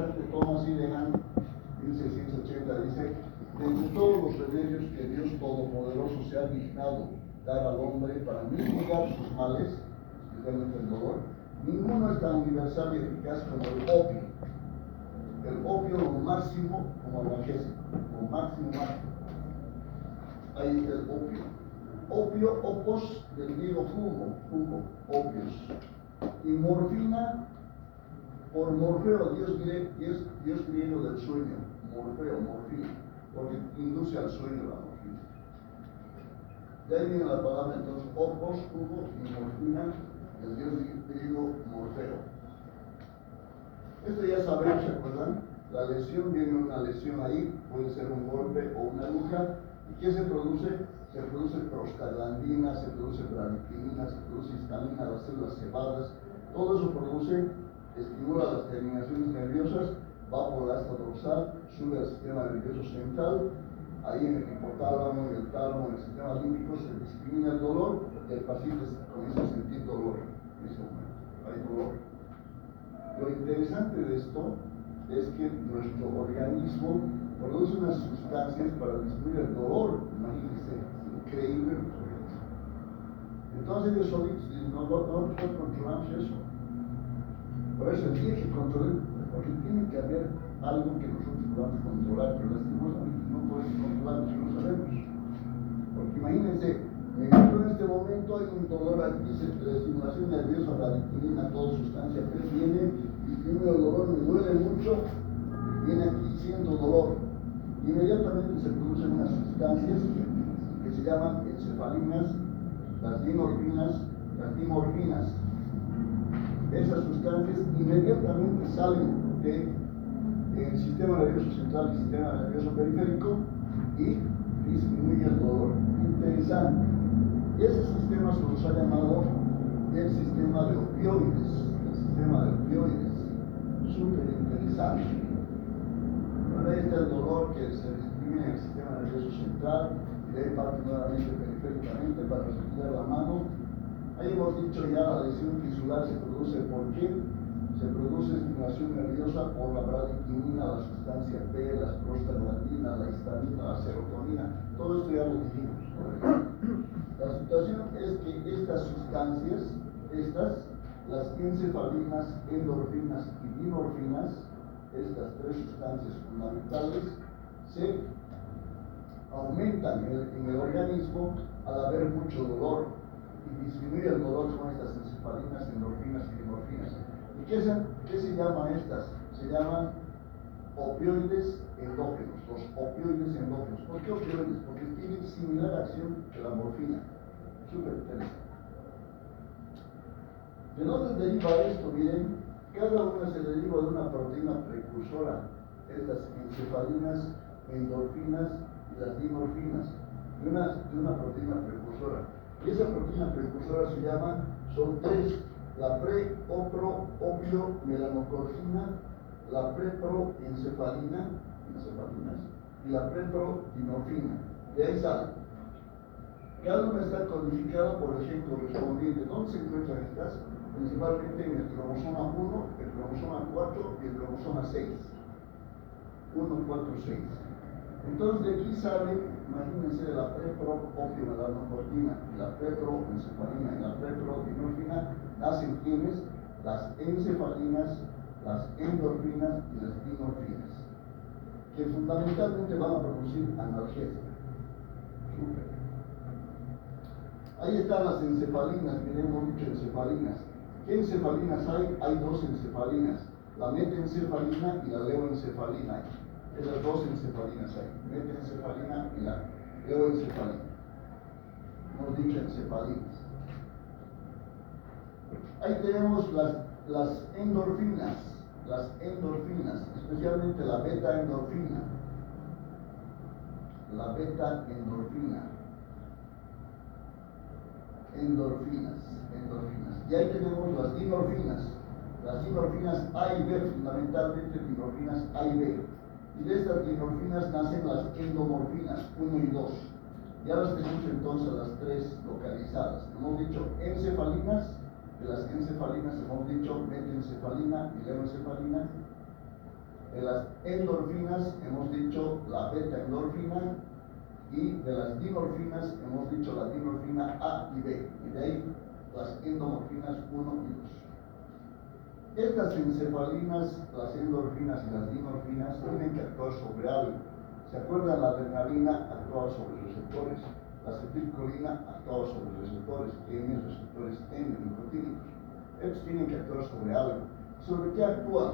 interesante. Thomas Hillehan, 1680, dice: de entre todos los remedios que Dios Todopoderoso se ha dignado dar al hombre para mitigar sus males, especialmente el dolor, ninguno es tan universal y eficaz como el opio. El opio, lo máximo como analgésico, lo máximo. Ahí está el opio. Opio, opos, del griego jugo, opios. Y morfina, por Morfeo, Dios griego del sueño, Morfeo, morfina, porque induce al sueño la morfina. De ahí viene la palabra entonces opos, jugo, y morfina, del Dios griego Morfeo. Esto ya sabemos, ¿se acuerdan? La lesión, viene una lesión ahí, puede ser un golpe o una aguja. ¿Y qué se produce? Se produce prostaglandina, se produce bradipinina, se produce histamina, las células cebadas. Todo eso produce, estimula las terminaciones nerviosas, va por la asta dorsal, sube al sistema nervioso central. Ahí en el hipotálamo, en el tálamo, en el sistema límbico se discrimina el dolor y el paciente comienza a sentir dolor en ese momento. Hay dolor. Lo interesante de esto es que nuestro organismo produce unas sustancias para disminuir el dolor. Imagínense, increíble. Entonces ellos solitos dicen: no controlamos eso. Por eso el día que controlen, porque tiene que haber algo que nosotros podamos controlar, pero lastimosamente no podemos controlar, no sabemos. Porque imagínense, en este momento hay un dolor aquí, la estimulación nerviosa, bradipinina, toda sustancia que viene, disminuye el dolor, me duele mucho, viene aquí siendo dolor. Inmediatamente se producen unas sustancias que se llaman encefalinas, las dinorfinas, las dimorfinas. Esas sustancias inmediatamente salen del sistema nervioso central y sistema nervioso periférico y disminuye el dolor. Interesante. Y ese sistema se nos ha llamado el sistema de opioides. El sistema de opioides. Súper interesante. Bueno, ahí está el dolor que se distribuye en el sistema nervioso central y de ahí parte nuevamente periféricamente para retirar la mano. Ahí hemos dicho ya la lesión tisular se produce ¿por qué? Se produce estimulación nerviosa por la bradipinina, la sustancia P, las prostaglandinas, la histamina, la serotonina. Todo esto ya lo dijimos. La situación es que estas sustancias, las encefalinas, endorfinas y dinorfinas, estas tres sustancias fundamentales, se aumentan en el organismo al haber mucho dolor y disminuye el dolor con estas encefalinas, endorfinas y dimorfinas. ¿Y qué se llama estas? Se llaman opioides endógenos, los opioides endógenos. ¿Por qué opioides? Porque tienen similar acción que la morfina. Súper interesante. ¿De dónde deriva esto? Miren, cada una se deriva de una proteína precursora, estas encefalinas, endorfinas y las dimorfinas, de una proteína precursora. Y esa proteína precursora se llama, son tres: la pre-opio-melanocortina, la preproencefalina, y la preprodimorfina. De ahí sale. Cada una está codificada por el gen correspondiente. ¿Dónde se encuentran estas? Principalmente en el cromosoma 1, el cromosoma 4 y el cromosoma 6. 1, 4, 6. Entonces de aquí sale, imagínense, de la prepro-opio-melanocortina, la preproencefalina y la preprodimorfina, nacen quienes, las encefalinas, las endorfinas y las dimorfinas, que fundamentalmente van a producir analgesia. Súper. Ahí están las encefalinas, miren, hemos dicho encefalinas. ¿Qué encefalinas hay? Hay dos encefalinas, la metencefalina y la leoencefalina. Esas dos encefalinas hay, metencefalina y la leoencefalina. Hemos dicho encefalinas. Ahí tenemos las endorfinas, especialmente la beta-endorfina. La beta-endorfina. Endorfinas. Y ahí tenemos las dinorfinas. Las dinorfinas A y B, fundamentalmente dinorfinas A y B. Y de estas dinorfinas nacen las endomorfinas 1 y 2. Ya las tenemos entonces las tres localizadas. Hemos dicho encefalinas, de las encefalinas hemos dicho metencefalina y leoencefalina. De las endorfinas hemos dicho la beta-endorfina, y de las dinorfinas hemos dicho la dinorfina A y B, y de ahí las endomorfinas 1 y 2. Estas encefalinas, las endorfinas y las dinorfinas, tienen que actuar sobre algo. ¿Se acuerdan? La adrenalina actuaba sobre receptores, la acetilcolina actuaba sobre receptores, receptores nicotínicos. Estos tienen que actuar sobre algo. ¿Sobre qué actúan?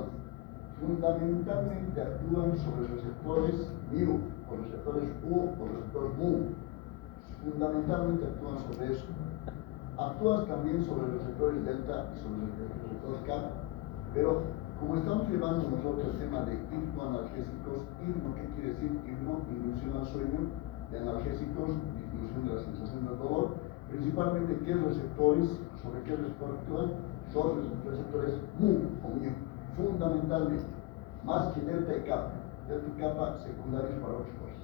Fundamentalmente actúan sobre receptores mu, o receptores U, o receptores mu. Fundamentalmente actúan sobre eso. Actúan también sobre receptores delta y sobre receptores kappa. Pero como estamos llevando nosotros el tema de hipnoanalgésicos, hipno, ¿qué quiere decir? Hipno, inducción al sueño, de analgésicos, disminución de la sensación del dolor. Principalmente, ¿qué receptores? ¿Sobre qué receptores actúan? Son receptores mu o mu, fundamentalmente, más que delta y kappa. Delta y kappa secundarios para otras cosas.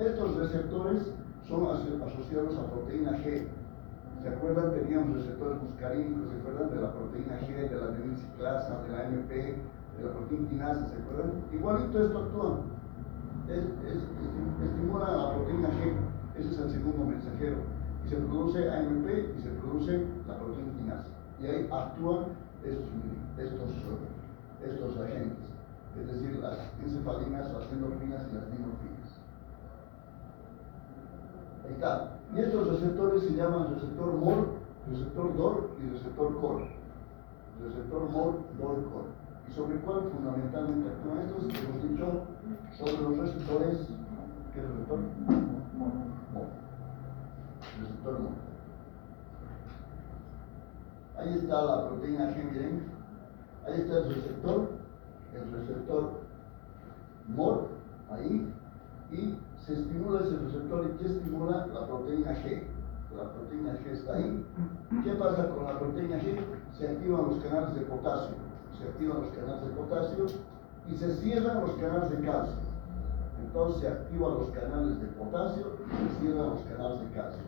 Estos receptores son asociados a proteína G. ¿Se acuerdan? Teníamos receptores muscarínicos, ¿se acuerdan? De la proteína G, de la adenosiclasa, de la MP, de la proteína quinasa, ¿se acuerdan? Igualito esto actúa. Estimulan a la proteína G, ese es el segundo mensajero. Y se produce AMP y se produce la proteína quinasa. Y ahí actúan estos agentes, es decir, las encefalinas, las endorfinas y las dinorfinas. Ahí está. Y estos receptores se llaman receptor MOR, receptor DOR y receptor COR. Receptor MOR, DOR, COR. ¿Y sobre cuál fundamentalmente actúan estos? Hemos dicho sobre los receptores. ¿Qué receptor? MOR. Receptor MOR. Ahí está la proteína G, miren. Ahí está el receptor MOR, ahí, y se estimula ese receptor. ¿Y qué estimula? La proteína G. La proteína G está ahí. ¿Qué pasa con la proteína G? Se activan los canales de potasio. Y se cierran los canales de calcio. Entonces se activan los canales de potasio y se cierran los canales de calcio.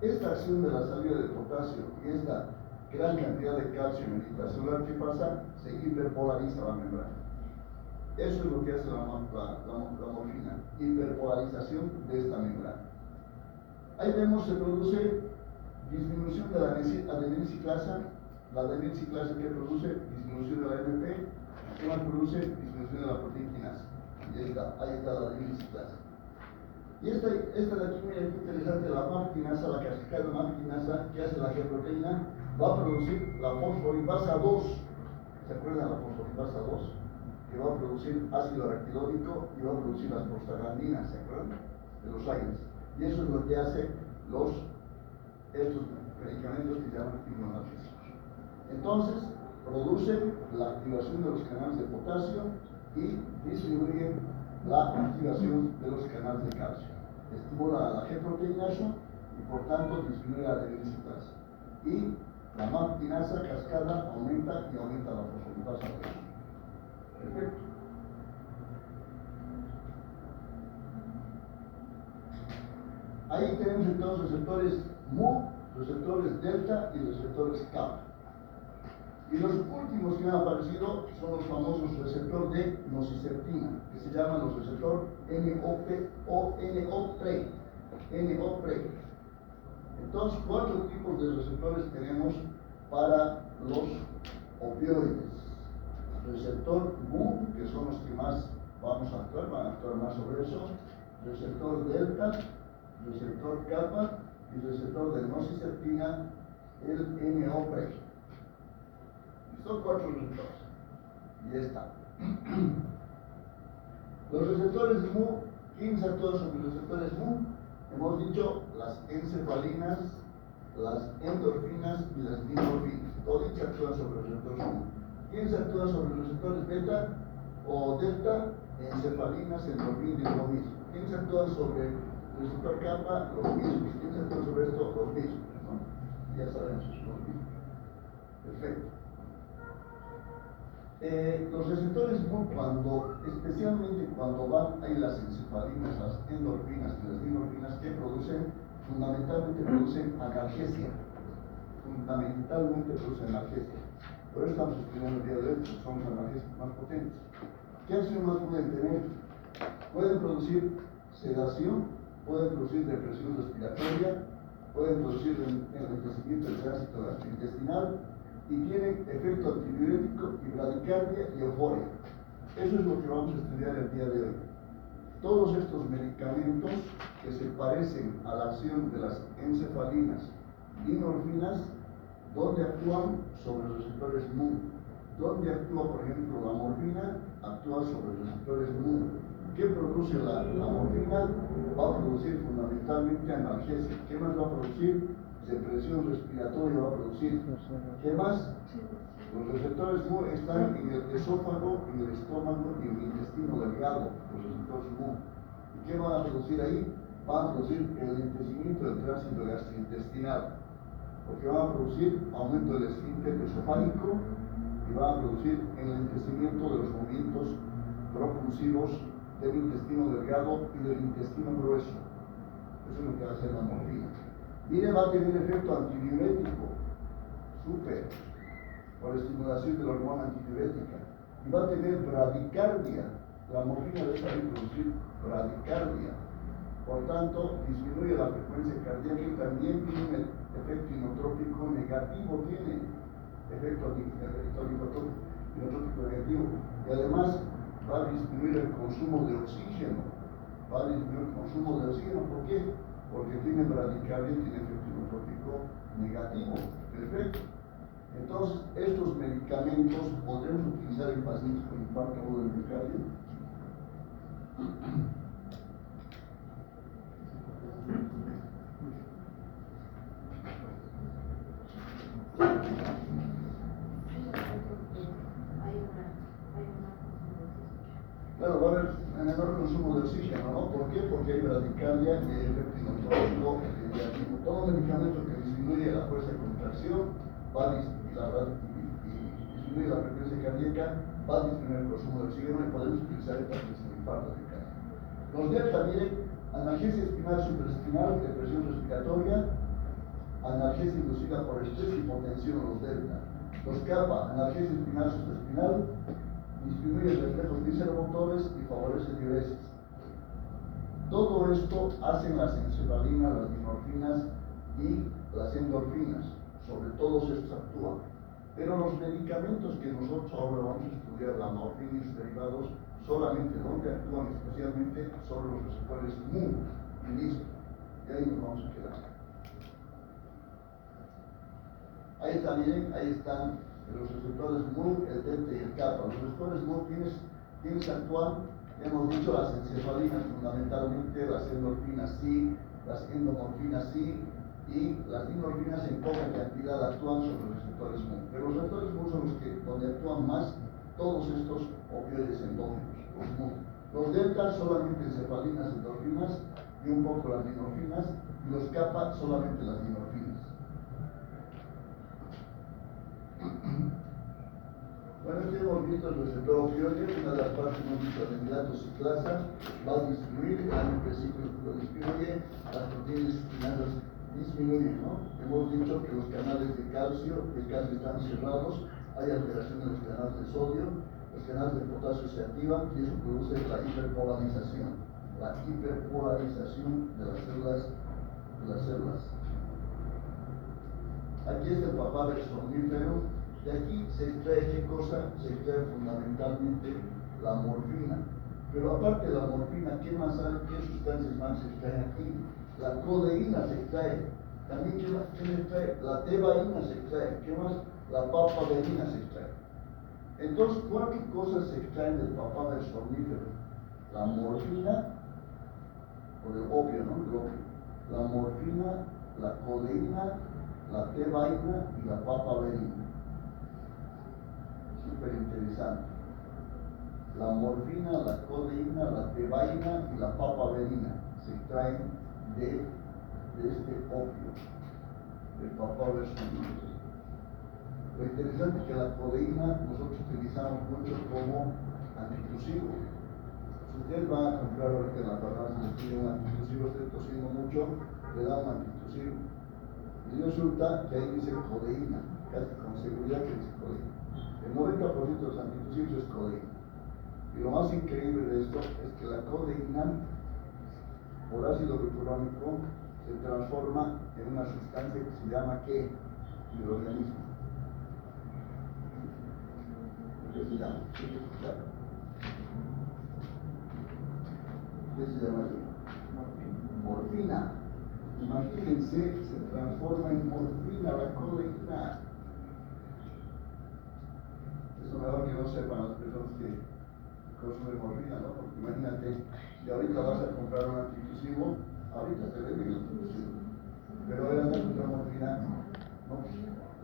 Esta acción de la salida de potasio y esta gran cantidad de calcio en el intracelular, ¿qué pasa? Se hiperpolariza la membrana. Eso es lo que hace la morfina, hiperpolarización de esta membrana. Ahí vemos se produce disminución de la adenosiclasa. La adenosiclasa que produce disminución de la MP, que produce disminución de la proteína quinasa. Y ahí está la adenosiclasa. Y esta de aquí, miren qué interesante, la MAP-quinasa, la cascada MAP-quinasa, que hace la G-proteína, va a producir la fosfolipasa 2. ¿Se acuerdan la fosfolipasa 2? Que va a producir ácido araquidónico y va a producir las prostaglandinas, ¿se acuerdan? De los aires. Y eso es lo que hace estos medicamentos que se llaman hipnoanalgésicos. Entonces, producen la activación de los canales de potasio y disminuyen la activación de los canales de calcio. Estimula a la G-proteinasa y por tanto disminuye la adenosiclasa. Y la MAP-quinasa cascada aumenta la fosfolipasa 2. Perfecto. Ahí tenemos entonces receptores mu, receptores delta y receptores kappa. Y los últimos que han aparecido son los famosos receptores de nociceptina, que se llaman los receptores NOP o NO3. Entonces, 4 tipos de receptores tenemos para los opioides. Receptor mu, que son los que más vamos a actuar, van a actuar más sobre eso. Receptor delta, receptor kappa y receptor de nociceptina, el NO3. Son 4 receptores. Y ya está. Los receptores mu, ¿quiénes actúan sobre los receptores mu? Hemos dicho las encefalinas, las endorfinas y las dinorfinas. Todos actúan sobre los receptores mu. ¿Quiénes actúan sobre los receptores beta o delta? Encefalinas, endorfinas y lo mismo. ¿Quiénes actúan sobre el receptor kappa? Los mismos. ¿Quiénes actúan sobre esto? Los mismos, ¿no? Ya sabemos, los mismos. Perfecto. Los receptores mu, especialmente cuando van ahí las encefalinas, las endorfinas y las dinorfinas, que producen, fundamentalmente producen analgesia. Por eso estamos estudiando el día de hoy, porque son los analgésicos más potentes. ¿Qué acción más pueden tener? Pueden producir sedación, pueden producir depresión respiratoria, pueden producir enriquecimiento del tránsito gastrointestinal y tienen efecto antidiurético y bradicardia y euforia. Eso es lo que vamos a estudiar el día de hoy. Todos estos medicamentos que se parecen a la acción de las encefalinas y morfinas, ¿dónde actúan? Sobre los receptores MU. ¿Dónde actúa, por ejemplo, la morfina? Actúa sobre los receptores MU. ¿Qué produce la morfina? Va a producir fundamentalmente analgesia. ¿Qué más va a producir? Depresión respiratoria va a producir. ¿Qué más? Los receptores MU están en el esófago, en el estómago y en el intestino delgado. Los receptores MU. ¿Y qué van a producir ahí? Van a producir el enriquecimiento del tránsito gastrointestinal. Porque van a producir aumento del esfínter esofágico y van a producir el enriquecimiento de los movimientos propulsivos del intestino delgado y del intestino grueso. Eso es lo que va a hacer la morfina. Mire, va a tener efecto antidiurético, súper, por estimulación de la hormona antidiurética. Y va a tener bradicardia. La morfina debe saber producir bradicardia. Por tanto, disminuye la frecuencia cardíaca y también tiene un efecto inotrópico negativo, tiene efecto inotrópico negativo. Y además va a disminuir el consumo de oxígeno. Va a disminuir el consumo de oxígeno. ¿Por qué? Porque tiene bradicardia y tiene efecto inotrópico negativo. Perfecto. Entonces, estos medicamentos podemos utilizar en pacientes con infarto agudo del miocardio. Claro, va a haber menor consumo de oxígeno, ¿no? ¿Por qué? Porque hay bradicardia y hay efecto inotrópico negativo. Todo medicamento que disminuye la fuerza de contracción va a disminuir la frecuencia cardíaca, va a disminuir el consumo de oxígeno y podemos utilizar esta presión de infarto de cardio. Los delta, miren, analgesia espinal supraespinal, depresión respiratoria, analgesia inducida por estrés y hipotensión, los delta. Los kappa, analgesia espinal supraespinal, disminuye reflejos visceromotores y favorece diuresis. Todo esto hacen las encefalinas, las dinorfinas y las endorfinas. Sobre todos estos actúan. Pero los medicamentos que nosotros ahora vamos a estudiar, la morfina y sus derivados, solamente donde actúan especialmente sobre los receptores MU y listo. Y ahí nos vamos a quedar. Ahí está, miren, ahí están los receptores MU, el delta y el kappa. Los receptores MU tienes que actuar, hemos dicho, las encefalinas fundamentalmente, las endorfinas sí, las endomorfinas sí, y las dinorfinas en poca cantidad actúan sobre los receptores MU. Pero los receptores MU son los que, donde actúan más todos estos opioides endógenos, los MU. Los delta solamente encefalinas, endorfinas, y un poco las dinorfinas, y los kappa solamente las dinorfinas. Bueno, aquí hemos visto el receptor opioide, una de las partes hemos visto el candidato ciclasa, va a disminuir, el año principio lo disminuye, las proteínas espinales disminuyen, ¿no? Hemos dicho que los canales de calcio están cerrados, hay alteración en los canales de sodio, los canales de potasio se activan y eso produce la hiperpolarización de las células. Aquí está el papá somnífero. De aquí se extrae ¿qué cosa? Se extrae fundamentalmente la morfina. Pero aparte de la morfina, ¿qué más hay? ¿Qué sustancias más se extraen aquí? La codeína se extrae. También, ¿qué más se extrae? La tebaína se extrae. ¿Qué más? La papaverina se extrae. Entonces, ¿cuántas cosas se extraen del papá del somnífero? La morfina, o el opio, ¿no? El opio. La morfina, la codeína, la tebaína y la papaverina. Súper interesante. La morfina, la codeína, la tebaína y la papaverina se extraen de este opio, del papá del somnífero. Lo interesante es que la codeína nosotros utilizamos mucho como antitusivo. Si ustedes van a comprar ahorita en la farmacia, les piden un antitusivo, estoy tosiendo mucho, le dan un antitusivo. Y resulta que ahí dice codeína, casi con seguridad que dice codeína. El 90% de los antitusivos es codeína. Y lo más increíble de esto es que la codeína, por ácido glucurónico, se transforma en una sustancia que se llama ¿qué? En el organismo. ¿Qué se llama? ¿Qué se llama aquí? Morfina. Imagínense, se transforma en morfina la codeína. Eso mejor que no sepan las personas que consumen morfina, ¿no? Porque imagínate, si ahorita vas a comprar un antitusivo, ahorita te venden el antitusivo. Pero ahora vas a comprar morfina, no.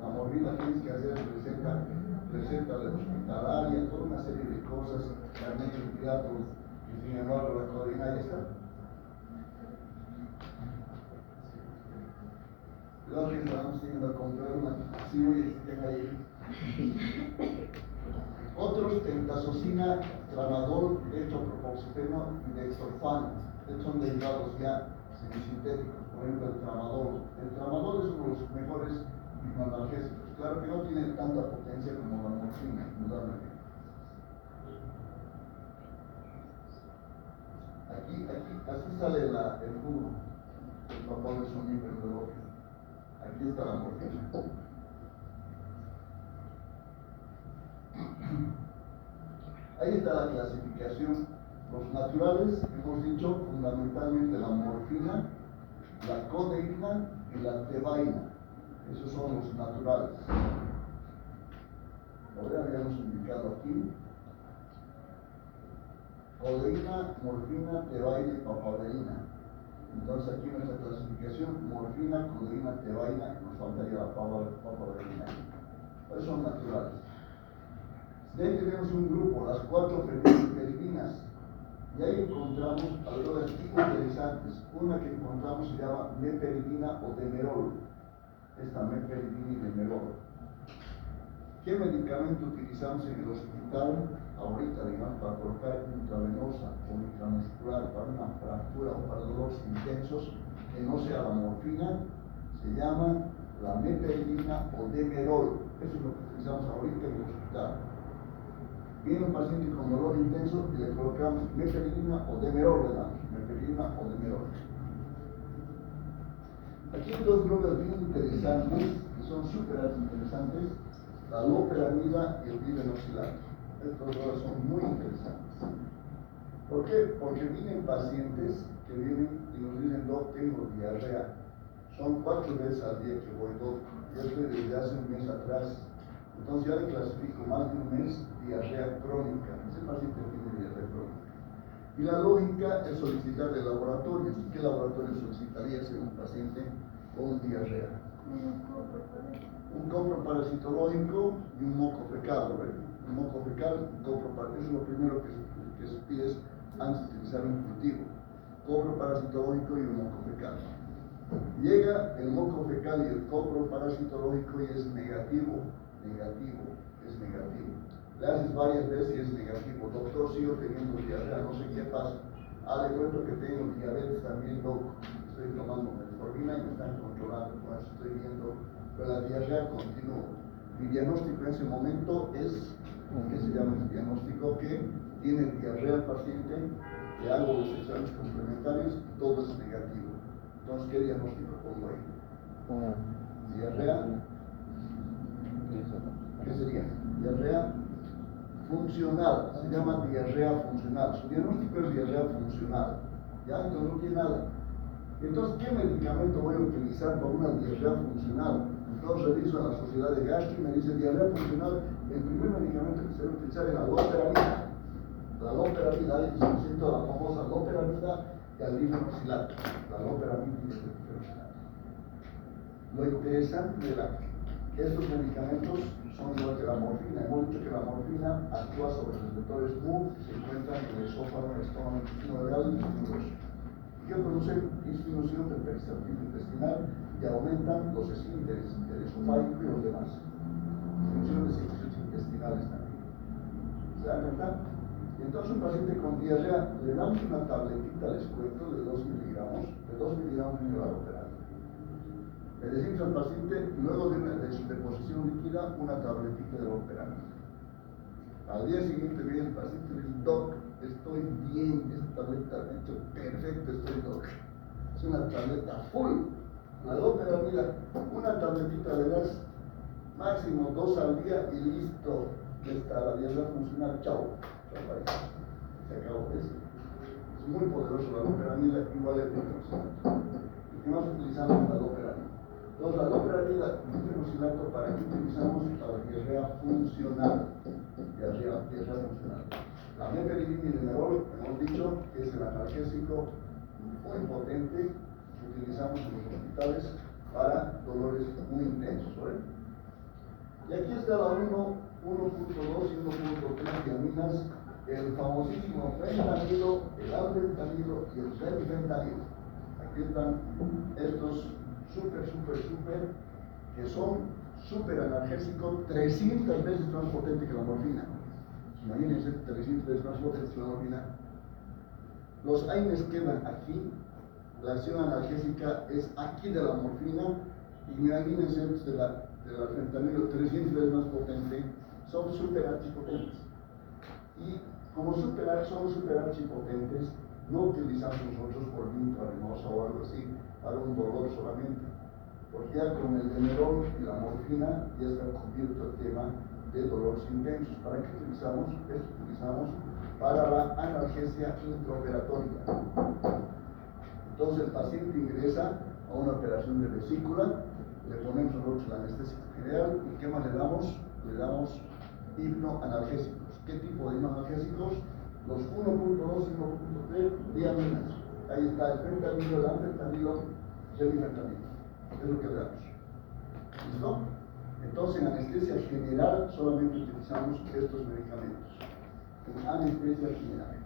La morfina tienes que hacer receta de hospitalaria, toda una serie de cosas, también el datos, y sin embargo la codeína ya está. Cuidado que estamos yendo a comprar un antitusivo y estén ahí. Otros, tentazocina, tramadol, dextropropoxifeno y dextrofano. Estos son derivados ya semisintéticos. Por ejemplo, el tramadol. El tramadol es uno de los mejores analgésicos. Claro que no tiene tanta potencia como la morfina, indudablemente. Así sale el jugo. El papel es un libro de boca. Aquí está la morfina. Ahí está la clasificación. Los naturales, hemos dicho, fundamentalmente la morfina, la codeína y la tebaina. Esos son los naturales. Ahora habíamos indicado aquí codeína, morfina, tebaina y papaverina. Entonces aquí en nuestra clasificación, morfina, codeína, tebaina, nos faltaría la papaverina. Esos son naturales. De ahí tenemos un grupo, las 4 fenilperidinas, y ahí encontramos algunas interesantes. Una que encontramos se llama meperidina o demerol. Esta meperidina y demerol. ¿Qué medicamento utilizamos en el hospital ahorita, digamos, para colocar intravenosa o intramuscular para una fractura o para dolores intensos que no sea la morfina? Se llama la meperidina o demerol. Eso es lo que utilizamos ahorita en el hospital. Viene un paciente con dolor intenso y le colocamos meperidina o demerol, le damos meperidina o demerol. Aquí hay 2 drogas bien interesantes, que son súper interesantes, la loperamida y el bivenoxilato. Estas drogas son muy interesantes. ¿Por qué? Porque vienen pacientes que vienen y nos dicen, doc, tengo diarrea. Son 4 veces al día que voy, doc. Yo estoy desde hace un mes atrás. Entonces ya le clasifico más de un mes diarrea crónica. Ese paciente tiene diarrea crónica. Y la lógica es solicitar el laboratorio. ¿Qué laboratorio solicitaría ser un paciente con diarrea? Un coproparasitológico y un moco fecal, ¿verdad? Un moco fecal, es lo primero que se pide antes de utilizar un cultivo. Coproparasitológico y un moco fecal. Llega el moco fecal y el coproparasitológico y es negativo. Es negativo. Le haces varias veces y es negativo. Doctor, sigo teniendo diarrea, no sé qué pasa. Le cuento que tengo diabetes también, doc. Estoy tomando metformina y me están controlando, por eso estoy viendo, pero la diarrea continúa. Mi diagnóstico en ese momento es, ¿qué se llama el diagnóstico? Que tiene diarrea el paciente, le hago los exámenes complementarios y todo es negativo. Entonces, ¿qué diagnóstico pongo ahí? Diarrea. ¿Qué sería? Diarrea funcional, se llama diarrea funcional. Su diagnóstico es diarrea funcional. Ya, entonces no tiene nada. Entonces, ¿qué medicamento voy a utilizar para una diarrea funcional? Entonces reviso a la sociedad de gastro y me dice diarrea funcional. El primer medicamento que se debe utilizar es la loperamida. La loperamida, ahí se siento la famosa loperamida y al bivenoxilato. La loperamida y el bivenoxilato. Lo interesante de estos medicamentos son igual que la morfina. Hemos dicho que la morfina actúa sobre los receptores MUC que se encuentran en el esófago, en el estómago, en el intestino delgado y en el intestino grueso, que producen disminución del peristaltismo intestinal y aumentan los esfínteres, el esofágico y los demás. Disminución de secreciones intestinales también. ¿Se dan cuenta? Entonces un paciente con diarrea le damos una tabletita, les cuento, de 2 miligramos de mineraloperamida. Le decimos al paciente, luego de su deposición líquida, una tabletita de loperamida. Al día siguiente viene el paciente y dice, doc, estoy bien, esta tableta ha hecho perfecto, estoy doc. Es una tableta full. La loperamida, una tabletita le das máximo 2 al día y listo. Está la dieta funcional, chao. Se acabó eso. Es muy poderoso la loperamida, igual el diclofenaco. ¿Y qué más utilizamos la loperamida? Entonces la loperamida, diclofenaco, ¿para qué utilizamos? Para diarrea funcional. Diarrea funcional. La meperidina y el demerol, hemos dicho que es el analgésico muy potente que utilizamos en los hospitales para dolores muy intensos, ¿vale? Y aquí está la 1.2 y 1.3 diaminas, el famosísimo fentanilo, el albentanilo y el remifentanilo. Aquí están estos súper, que son súper analgésicos, 300 veces más potente que la morfina. Imagínense, 300 veces más potente que la morfina. Los AINES quedan aquí, la acción analgésica es aquí de la morfina, y imagínense de la fentanilo 300 veces más potente, son súper archipotentes. Y como son súper archipotentes, no utilizamos nosotros por intravenosa o algo así, para un dolor solamente. Porque ya con el demerol y la morfina ya está cubierto el tema de dolores intensos. ¿Para qué utilizamos? Esto utilizamos para la analgesia intraoperatoria. Entonces el paciente ingresa a una operación de vesícula, le ponemos nosotros la anestesia general y ¿qué más le damos? Le damos hipnoanalgésicos. ¿Qué tipo de hipnoanalgésicos? Los 1.2 y 1.3 diaminas. Ahí está el fentanilo, el anfentanilo, remifentanilo. Es lo que le damos. ¿Listo? Entonces en anestesia general solamente utilizamos estos medicamentos. En anestesia general.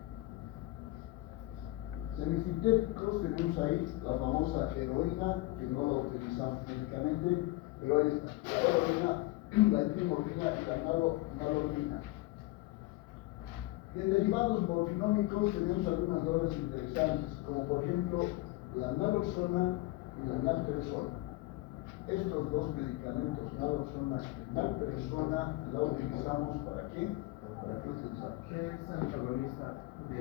Semisintéticos tenemos ahí la famosa heroína, que no la utilizamos médicamente, pero ahí está, la heroína, la epimorfina y la nalorfina. Y en derivados morfinómicos tenemos algunas drogas interesantes, como por ejemplo la naloxona y la naltrexona. Estos dos medicamentos, naloxona y naltrexona, la utilizamos ¿para qué? ¿Para qué utilizamos? Es antagonista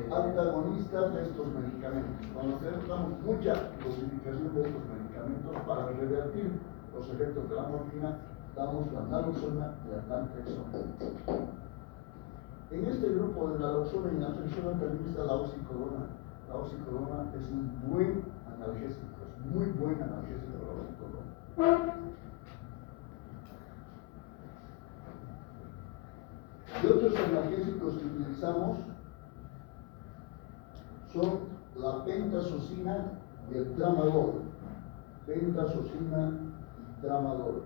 antagonistas de estos medicamentos. Cuando damos mucha dosificación de estos medicamentos para revertir los efectos de la morfina, damos la naloxona y la naltrexona. En este grupo de naloxona y naltrexona también está la oxicodona. La oxicodona es un buen analgésico, es muy buen analgésico la oxicodona. Y otros analgésicos que utilizamos son la pentazocina y el tramadol. Pentazocina y tramadol.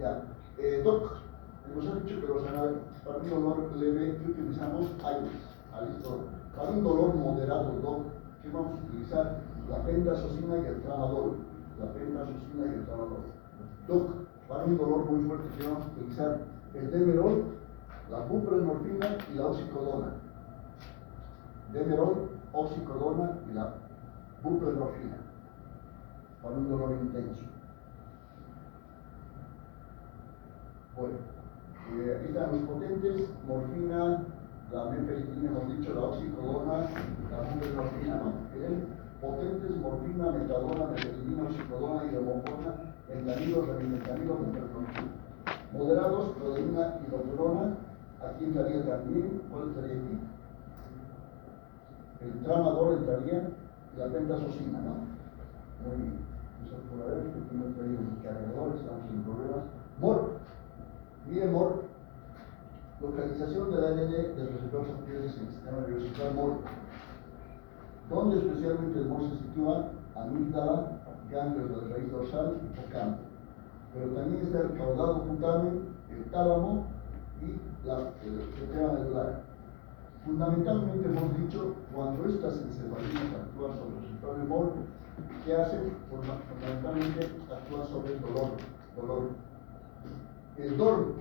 Ya, doc, nos han dicho que para un dolor leve que utilizamos AINES. Para un dolor moderado, doc, ¿qué vamos a utilizar? La pentazocina y el tramadol. La pentazocina y el tramadol. Doc, para un dolor muy fuerte, ¿qué vamos a utilizar? El demerol, la buprenorfina y la oxicodona. Demerol, oxicodona y la buprenorfina. Para un dolor intenso. Bueno, aquí están los potentes, morfina, la meperidina, hemos dicho, la oxicodona, la buprenorfina, ¿no? Potentes, morfina, metadona, meperidina, oxicodona, hidromorfona, fentanilo, remifentanilo, buprenorfina. Moderados, prodeína y dopolona, aquí entraría también, ¿cuál estaría aquí? El tramadol entraría y la pentazocina, ¿no? Muy bien. Eso por haber, porque no traído los cargadores, estamos sin problemas. Mire, MOR, localización del ADN del receptor sanguíneo en el sistema nervioso central, MOR. ¿Dónde especialmente el MOR se sitúa? Amígdala, ganglios de la raíz dorsal, hipocampo. Pero también está el caudado cutáneo, el tálamo y el tema medular. Fundamentalmente hemos dicho, cuando estas encefalinas actúan sobre el receptor de MOR, ¿Qué hace? Pues fundamentalmente actúa sobre el dolor. El dolor,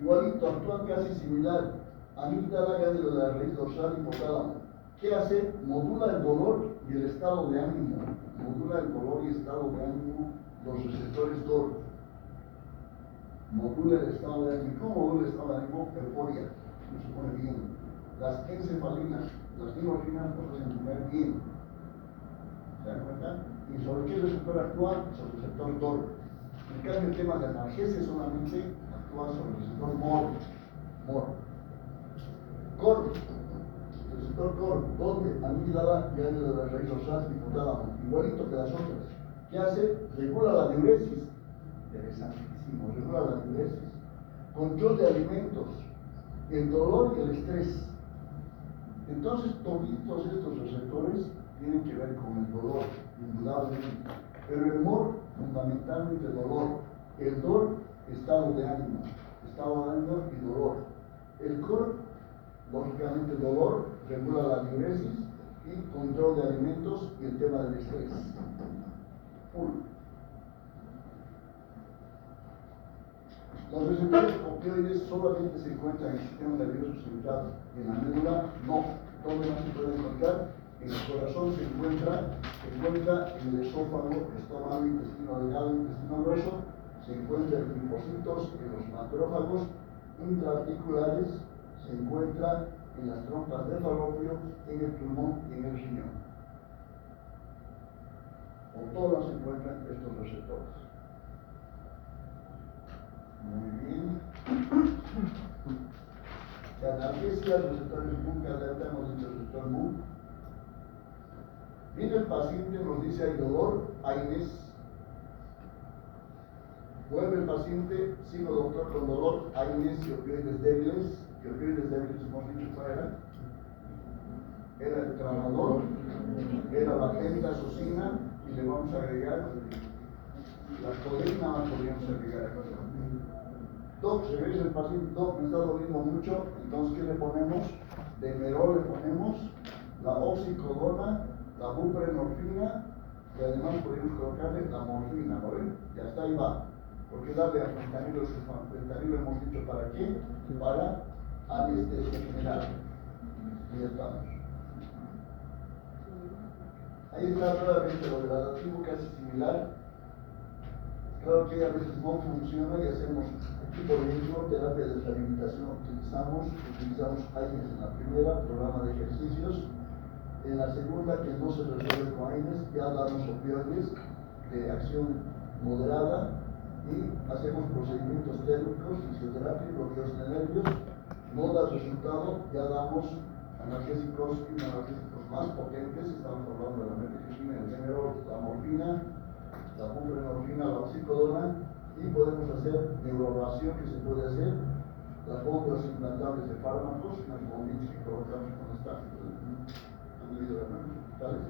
igualito, actúa casi similar. Amígdala, gánglio de la raíz dorsal, hipotálamo. ¿Qué hace? Modula el dolor y el estado de ánimo. Modula el dolor y estado de ánimo los receptores DOR. Modula el estado de ánimo. ¿Cómo modula el estado de ánimo? Euforia. No se pone bien. Las encefalinas, las endorfinas nos hacen comer bien. ¿Se dan cuenta? ¿Y sobre qué receptor actúa? Sobre el receptor DOR. En cambio, el tema de analgesia solamente actúa sobre el receptor MOR. COR. El receptor COR, donde amígdala, gánglio de la raíz dorsal, hipotálamo, igualito que las otras. ¿Qué hace? Regula la diuresis. Interesantísimo, regula la diuresis. Control de alimentos, el dolor y el estrés. Entonces, todos estos receptores tienen que ver con el dolor, indudablemente. Pero el MOR, fundamentalmente el dolor. El DOR, estado de ánimo y dolor. El COR, lógicamente el dolor, regula la diuresis y control de alimentos y el tema del estrés. Los receptores opioides solamente se encuentran en el sistema nervioso central. En la médula, no. ¿Dónde más se puede encontrar? En el corazón se encuentra en el esófago, estómago, intestino delgado, intestino grueso. Se encuentra en linfocitos, en los macrófagos intraarticulares. Se encuentra en las trompas de falopio, en el pulmón y en el riñón. O todas se encuentran estos receptores. Muy bien. La analgesia, receptores MUC, alerta, hemos dicho receptor MUC. Viene el paciente, nos dice hay dolor, hay nes. Vuelve el paciente, sigo doctor con dolor, hay nes y opioides débiles. ¿Qué opioides débiles hemos dicho cuál era? Era el tramadol, era la pentazocina y le vamos a agregar la codeína, más podríamos agregar aquí. Doc, regresa el paciente, doc, me está doliendo mucho, entonces ¿qué le ponemos? Demerol le ponemos, la oxicodona, la buprenorfina y además podemos colocarle la morfina, ¿no ven? Y hasta ahí va. Porque darle a fentanilo, hemos dicho para qué? Para anestesia general. Y ya estamos. Ahí está nuevamente lo gradativo, casi similar. Claro que a veces no funciona y hacemos, por ejemplo, terapia de rehabilitación. Utilizamos AINES en la primera, programa de ejercicios. En la segunda, que no se resuelve con AINES, ya damos opioides de acción moderada y hacemos procedimientos térmicos, fisioterapia y bloqueos de nervios. No da resultado, ya damos analgésicos y analgésicos más potentes. Estamos hablando de la metilfenidatina, el demerol, la morfina, la buprenorfina, la oxicodona, y podemos hacer neuroablación, que se puede hacer, las bombas implantables de fármacos, las bombitas que colocamos con los tácticos. Han debido de hospitales.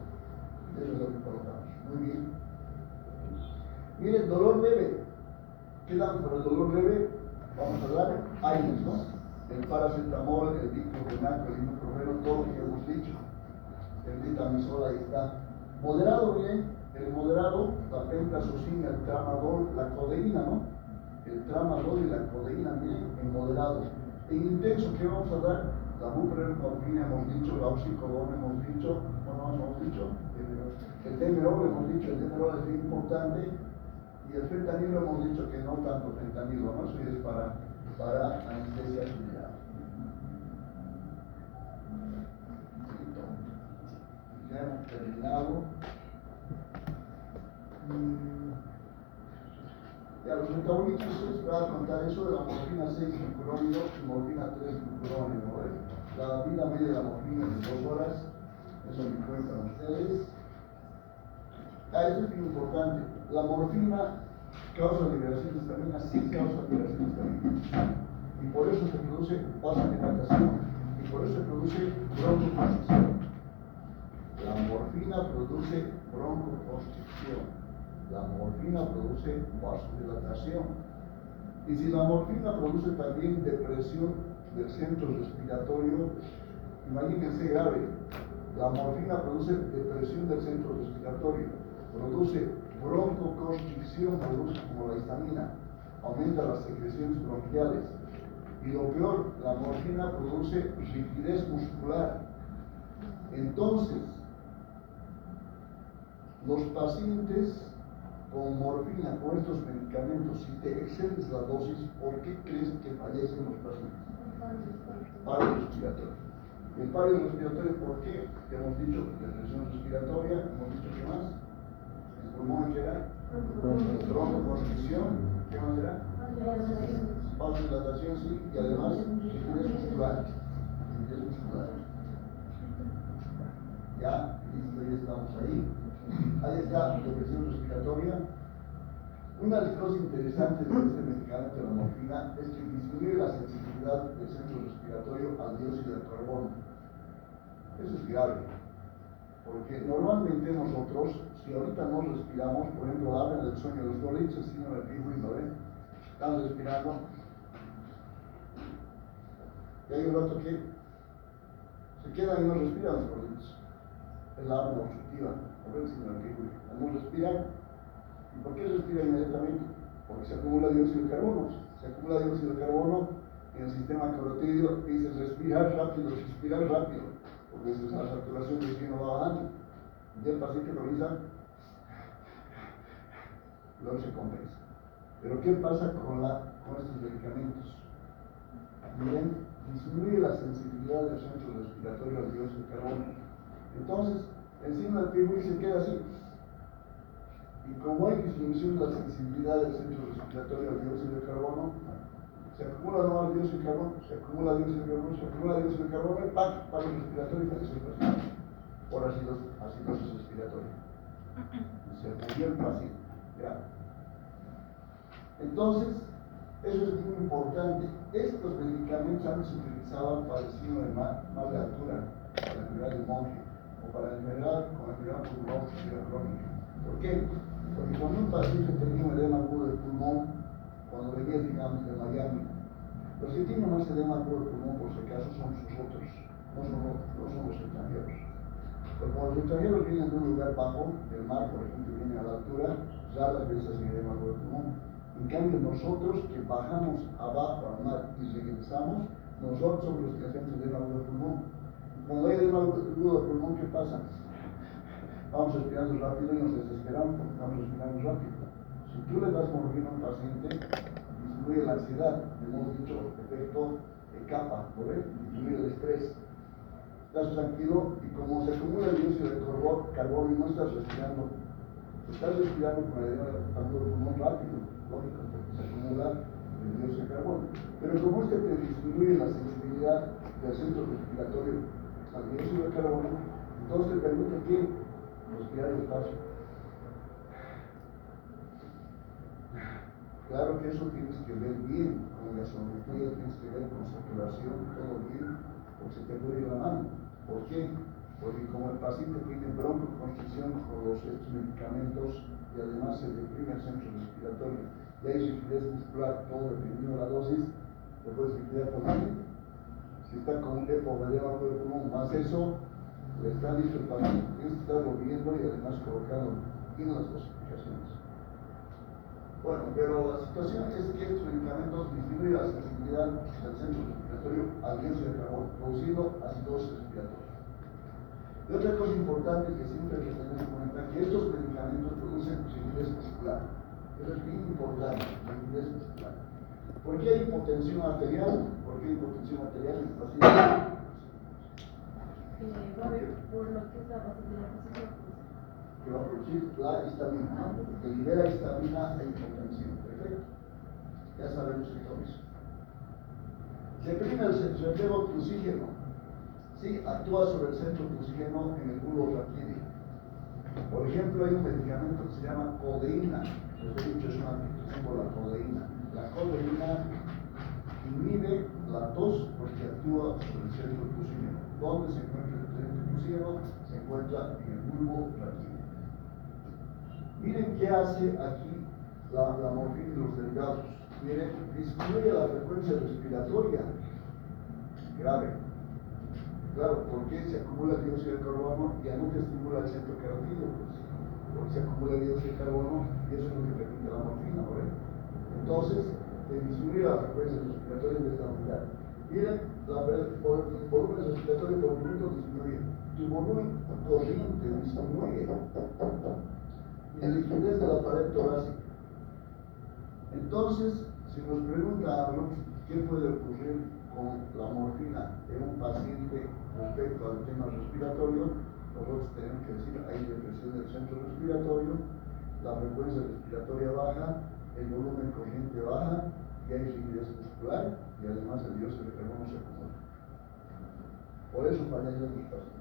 Eso es lo que colocamos. Muy bien. Miren, dolor leve. ¿Qué damos para el dolor leve? Vamos a dar AINES, ¿no? El paracetamol, el diclofenaco, el ibuprofeno, todo lo que hemos dicho. El ditamisol, ahí está. Moderado, bien. El moderado, la pentazocina, el tramadol, la codeína, ¿no? El tramadol y la codeína, miren, en moderado. En intenso, ¿qué vamos a dar? La buprenorfina hemos dicho, la oxicodona hemos dicho, bueno, hemos dicho, el demerol hemos dicho, el demerol es bien importante, y el fentanilo hemos dicho que no tanto fentanilo, ¿no? Eso es para anestesia general. Ya hemos terminado. Ya los metabolitos, les voy a contar eso de la morfina 6-glucurónido y morfina 3-glucurónido, ¿ves? La vida media de la morfina es de 2 horas, eso me cuentan ustedes. Esto es muy importante. La morfina causa liberación de histamina, sí causa liberación de histamina. Y por eso se produce vasodilatación. Y por eso se produce broncoconstricción. La morfina produce broncoconstricción. La morfina produce vasodilatación. Y si la morfina produce también depresión del centro respiratorio, imagínense grave. La morfina produce depresión del centro respiratorio, produce broncoconstricción, produce como la histamina, aumenta las secreciones bronquiales. Y lo peor, la morfina produce rigidez muscular. Entonces, los pacientes con morfina, con estos medicamentos, si te excedes la dosis, ¿por qué crees que fallecen los pacientes? Paro respiratorio. El paro respiratorio, ¿por qué? Hemos dicho depresión respiratoria, hemos dicho ¿qué más? El pulmón, ¿qué era? Broncoconstricción, ¿qué más era? Vasodilatación, sí, y además rigidez muscular. Rigidez muscular. Ya, listo, ya estamos ahí. Ahí está, depresión respiratoria. Una de las cosas interesantes de este medicamento, la morfina, es que disminuye la sensibilidad del centro respiratorio al dióxido de carbono. Eso es grave, porque normalmente nosotros, si ahorita no respiramos, por ejemplo, hablan del sueño, los dolitos, si no el pijo y lo ven, están respirando, y hay un rato que se quedan y no respiran los dolitos. Es la apnea obstructiva, a ver si no el pijo, no respiran. ¿Y por qué respira inmediatamente? Porque se acumula dióxido de carbono. Se acumula dióxido de carbono en el sistema carotídeo y dice respirar rápido, porque la saturación de oxígeno va bajando. Y el paciente comienza, luego se compensa. Pero ¿qué pasa con estos medicamentos? Miren, disminuye la sensibilidad del centro respiratorio al dióxido de carbono. Entonces, encima del pico se queda así. Y como hay disminución de la sensibilidad del centro respiratorio al dióxido de carbono, se acumula no al dióxido de carbono, se acumula dióxido de carbono, y ¡pac! Paro respiratorio y fallece el paciente por acidosis respiratoria. Se murió el paciente. ¿Ya? Entonces, eso es muy importante. Estos medicamentos antes se utilizaban para el síndrome de mal de altura, para la enfermedad de Monge, o para la enfermedad pulmonar obstructiva crónica. ¿Por qué? Porque cuando un paciente tenía un edema agudo del pulmón, cuando venía, digamos, de Miami, los que tienen más edema agudo del pulmón, por si acaso, son nosotros, no son los extranjeros. Pero como los extranjeros vienen de un lugar bajo, del mar, por ejemplo, vienen a la altura, raras veces hacen edema agudo del pulmón. En cambio, nosotros que bajamos abajo al mar y regresamos, nosotros somos los que hacemos edema agudo del pulmón. Y cuando hay edema agudo del pulmón, ¿qué pasa? Vamos respirando rápido y nos desesperamos porque estamos respirando rápido. Si tú le das morfina a un paciente, disminuye la ansiedad, hemos dicho efecto de capa, ¿por qué? Disminuye el estrés. Estás tranquilo y como se acumula el dióxido de carbono y no estás respirando con el edema del pulmón rápido, lógico, porque se acumula el dióxido de carbono. Pero como te disminuye la sensibilidad del centro respiratorio al dióxido de carbono, entonces te permite que respirar despacio. Claro que eso tienes que ver bien con gasometría, tienes que ver con saturación, todo bien, porque se te puede ir la mano. ¿Por qué? Porque como el paciente tiene broncoconstricción con estos medicamentos y además se deprime el centro respiratorio y hay rigidez muscular, todo dependiendo de la dosis, te puedes liquidar totalmente. Si está con un EPO-edema del pulmón, más eso, le está listo el paciente, tienes que estarlo viendo y además colocando en las dosificaciones. Bueno, pero la situación es que estos medicamentos disminuyen la sensibilidad del centro respiratorio al dióxido de carbono, produciendo acidosis respiratoria. Y otra cosa importante que siempre hay que tener en cuenta es que estos medicamentos producen rigidez muscular. Eso es bien importante, rigidez muscular. ¿Por qué hay hipotensión arterial? ¿Por qué hay hipotensión arterial en el paciente? Por lo que es la vasodilatación. Que va a producir la histamina, que libera histamina e hipotensión. Perfecto. Ya sabemos que con eso. Se prime el reflejo crucígeno. Sí, actúa sobre el centro crucígeno en el bulbo raquídeo. Por ejemplo, hay un medicamento que se llama codeína. Les he dicho, es una aplicación por la codeína. La codeína inhibe la tos porque actúa sobre el centro crucígeno. ¿Dónde se encuentra el centro crucígeno? Se encuentra en el bulbo raquídeo. Miren qué hace aquí la morfina y los derivados. Miren, disminuye la frecuencia respiratoria. Grave. Claro, porque se acumula el dióxido de carbono y ya no te estimula el centro carotídeo, pues, porque se acumula el dióxido de carbono y eso es lo que permite la morfina, ¿no? Entonces, te disminuye la frecuencia respiratoria en vez de aumentar. Miren, por el volumen respiratorio por minuto disminuye, tu volumen corriente disminuye y la rigidez de la pared torácica. Entonces, si nos preguntamos qué puede ocurrir con la morfina en un paciente respecto al tema respiratorio, nosotros tenemos que decir hay depresión del centro respiratorio, la frecuencia respiratoria baja, el volumen corriente baja y hay rigidez muscular y además el dióxido de carbono se acumula. Por eso fallan los pacientes.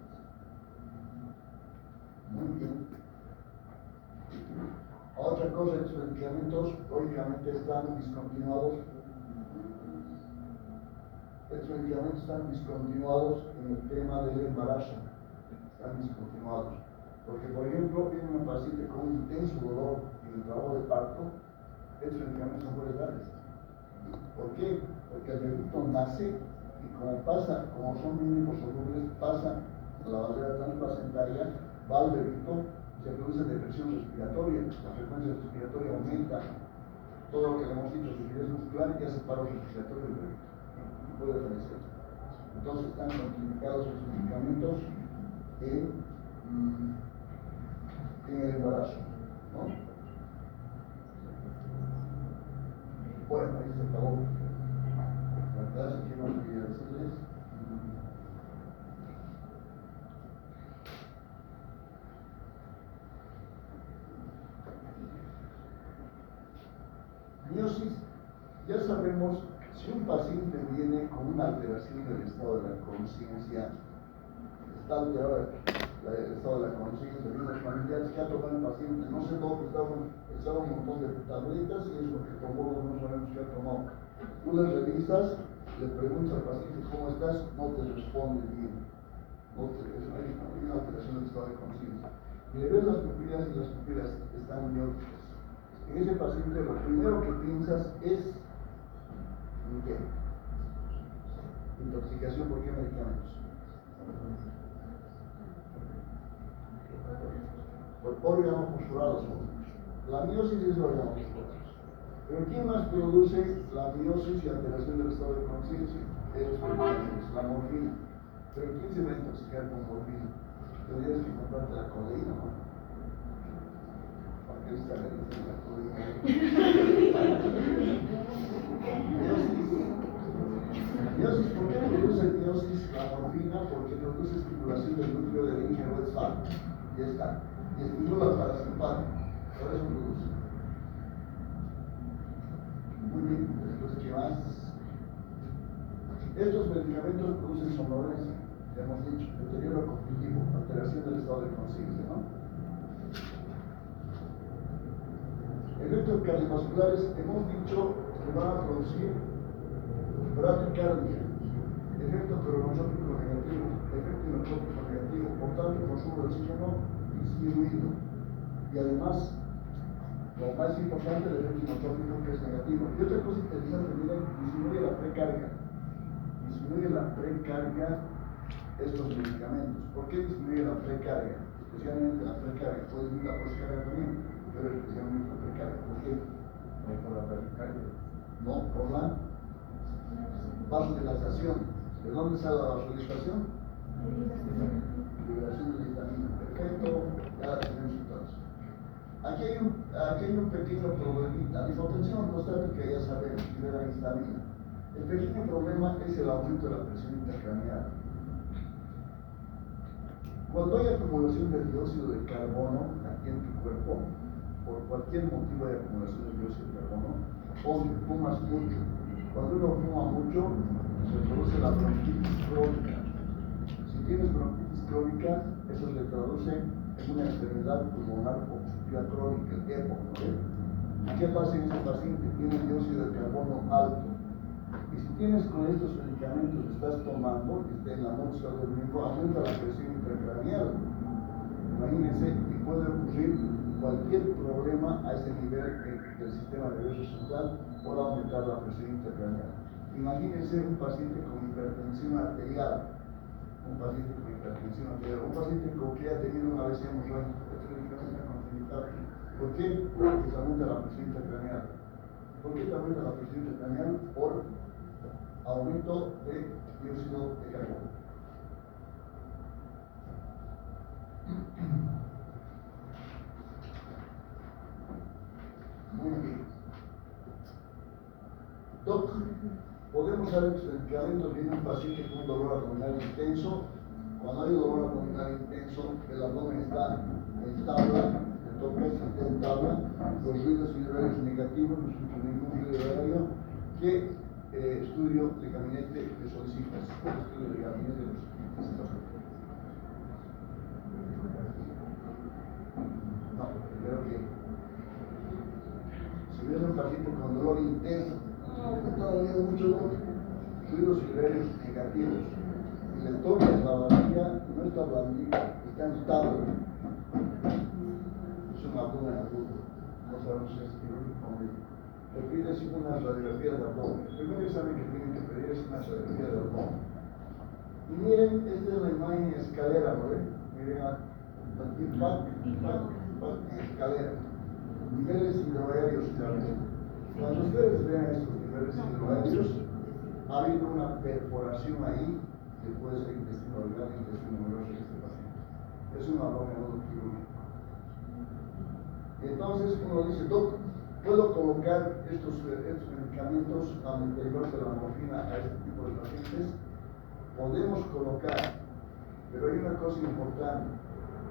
Muy bien. Otra cosa, estos medicamentos lógicamente están discontinuados. Estos medicamentos están discontinuados en el tema del embarazo. Están discontinuados. Porque, por ejemplo, tiene una paciente con un intenso dolor en el trabajo de parto, estos medicamentos no pueden darles. ¿Por qué? Porque el bebito nace y como son mínimos solubles, pasa a la barrera transplacentaria, va al bebito, se produce depresión respiratoria, la frecuencia respiratoria aumenta, todo lo que le hemos dicho, rigidez muscular y hace paro respiratorio del bebito. Puede fallecer. Entonces están contraindicados los medicamentos en el embarazo, ¿no? Bueno, ahí se acabó la clase. ¿Qué más quería decirles? Miosis, ya sabemos, si un paciente viene con una alteración del estado de la conciencia, está alterado el estado de la conciencia de los familiares que ha tomado el paciente, no sé dónde estaba un montón de tabletas y es lo que tomó, no sabemos qué ha tomado. Tú le revisas, le preguntas al paciente cómo estás, no te responde bien. Hay una alteración del estado de conciencia. Le ves las pupilas y las pupilas están mióticas. En ese paciente lo primero que piensas es ¿en qué? Intoxicación por qué medicamentos. Por órganos posturados. La miosis es órganos posturados. Pero ¿quién más produce la miosis y alteración del estado de conciencia? Esos medicamentos, la morfina. Pero ¿quién se va a intoxicar con morfina? Tendrías que comprarte la codeína, ¿no? ¿Para qué está la codeína? Miosis, ¿por qué produce miosis la morfina? Porque produce estimulación del núcleo de Ringe-Westphal. Ya está. Y estimula el parasimpático. Por eso produce. Muy bien, después, ¿qué más? Estos medicamentos producen somnolencia, ya hemos dicho, deterioro cognitivo, alteración del estado de conciencia, ¿no? Efectos cardiovasculares, hemos dicho que van a producir bradicardia, efecto cronotrópico negativo, efecto inotrópico negativo, por tanto, el consumo de oxígeno disminuido. Y además, lo más importante, el efecto inotrópico que es negativo. Y otra cosa interesante, miren, disminuye la precarga. Disminuye la precarga estos medicamentos. ¿Por qué disminuye la precarga? Especialmente la precarga, puede disminuir la poscarga también, pero especialmente la precarga. ¿Por qué? No por la precarga. No, por la vasodilatación. ¿De dónde sale la vasodilatación? Liberación de vitamina. Perfecto, ya tenemos todos. Aquí hay un pequeño problemita. La hipotensión ortostática ya sabemos, libera histamina. El pequeño problema es el aumento de la presión intracraneal. Cuando hay acumulación de dióxido de carbono aquí en tu cuerpo, por cualquier motivo hay acumulación de dióxido de carbono, o fumas mucho. Cuando uno fuma mucho, se produce la bronquitis crónica. Si tienes bronquitis crónica, eso se traduce en una enfermedad pulmonar obstructiva crónica, EPOC, ¿no? ¿Qué pasa en este paciente? Tiene dióxido de carbono alto. Y si tienes con estos medicamentos que estás tomando, que está en la música del mismo, aumenta la presión intracraneal. Imagínense, y puede ocurrir cualquier problema a ese nivel del sistema nervioso central por aumentar la presión intracraneal. Imagínense un paciente con hipertensión arterial. un paciente con hipertensión arterial, un paciente que ha tenido una lesión muscular, ¿por qué? Porque se aumenta la presión intracraneal. ¿Por qué se aumenta la presión intracraneal? Por aumento de dióxido de carbono. Muy bien. Doc, podemos saber que el medicamento tiene un paciente con un dolor abdominal intenso. Cuando hay dolor abdominal intenso, el abdomen está en tabla, el toque está en tabla, los ruidos cerebrales negativos, no escucho ningún ruido horario. ¿Qué estudio de gabinete le solicitas? ¿Qué estudio de gabinete le solicitas? No, primero que si viene un paciente con dolor intenso, está doliendo mucho, ruidos cerebrales negativos, y le tocas la barriga, no está blandita, está en tabla. Es un abdomen agudo, no sabemos si es quirúrgico o médico. Le pides una radiografía del abdomen. El primer examen que tienen que pedir es una radiografía del abdomen. Y miren, esta es la imagen escalera, ¿no ven? Miren, escalera. Niveles hidroaéreos también. Cuando ustedes vean estos niveles hidroaéreos, ha habido una perforación ahí que puede ser intestino delgado y intestino grueso de este paciente. Es un abdomen agudo quirúrgico. Entonces uno dice, doc, ¿puedo colocar estos medicamentos anteriores de la morfina a este tipo de pacientes? Podemos colocar, pero hay una cosa importante.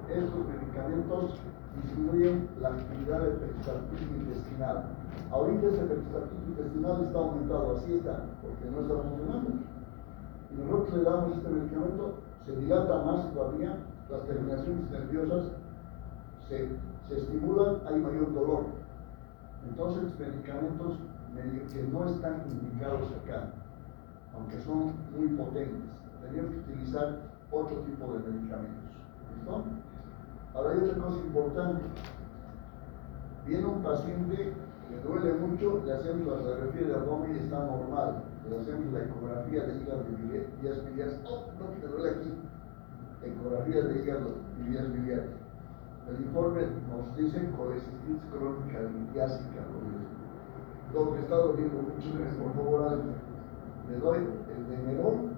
Estos medicamentos disminuyen la actividad del peristaltismo intestinal. Ahorita ese peristaltismo intestinal está aumentado, así está, porque no está funcionando. Y nosotros le damos este medicamento, se dilata más todavía, las terminaciones nerviosas se estimulan, hay mayor dolor. Entonces, medicamentos que no están indicados acá, aunque son muy potentes, tenemos que utilizar otro tipo de medicamentos. ¿Listo? Ahora hay otra cosa importante. Viene un paciente, le duele mucho, le hacemos la radiografía de abdomen y está normal. Le hacemos la ecografía de hígado y vías biliares. Oh, no, te duele aquí. Ecografía de hígado y vías biliares. El informe nos dice colecistitis crónica litiásica. Lo que está doliendo mucho, por favor, algo. Le doy el Demerol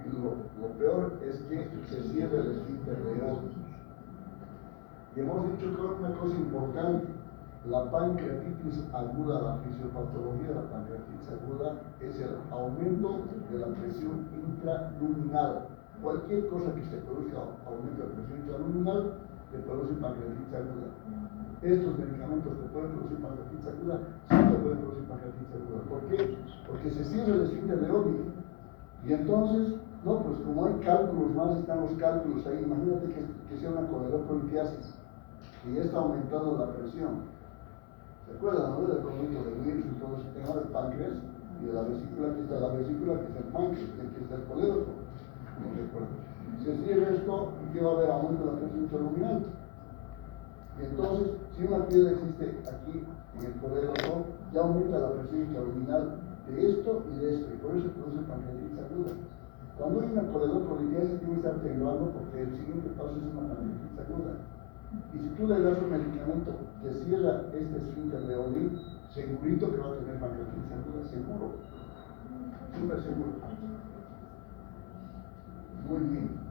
y lo peor es que se cierra el esfínter de Oddi. Y hemos dicho que una cosa importante, la pancreatitis aguda, la fisiopatología de la pancreatitis aguda es el aumento de la presión intraluminal. Cualquier cosa que se produzca aumento de la presión intraluminal te produce pancreatitis aguda. Estos medicamentos que pueden producir pancreatitis aguda, sí te pueden producir pancreatitis aguda. ¿Por qué? Porque se cierra el esfínter de Oddi. Y entonces, no, pues como hay cálculos más, están los cálculos ahí. Imagínate que sea una coledocolitiasis y ya está aumentando la presión. ¿Se acuerdan, no? Del conjunto de virus y todo ese tema del páncreas y de la vesícula, que está la vesícula, que es el páncreas, que está el colédoco. No recuerdo. Se cierra esto, ¿qué va a haber? Aumento de la presión intraluminal. Y entonces, si una piedra existe aquí en el colédoco, ya aumenta la presión intraluminal de esto y de esto, y por eso produce pancreatitis aguda. Cuando hay una coledocolitiasis, tiene que estar temblando porque el siguiente paso es una pancreatitis aguda. Y si tú le das un medicamento que cierra este esfínter de Oddi, segurito que va a tener pancreatitis aguda, seguro. Súper seguro. Muy bien.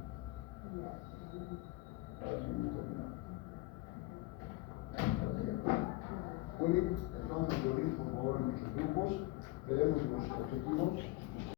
Muy bien, entonces, por favor, en nuestros grupos, veremos los objetivos.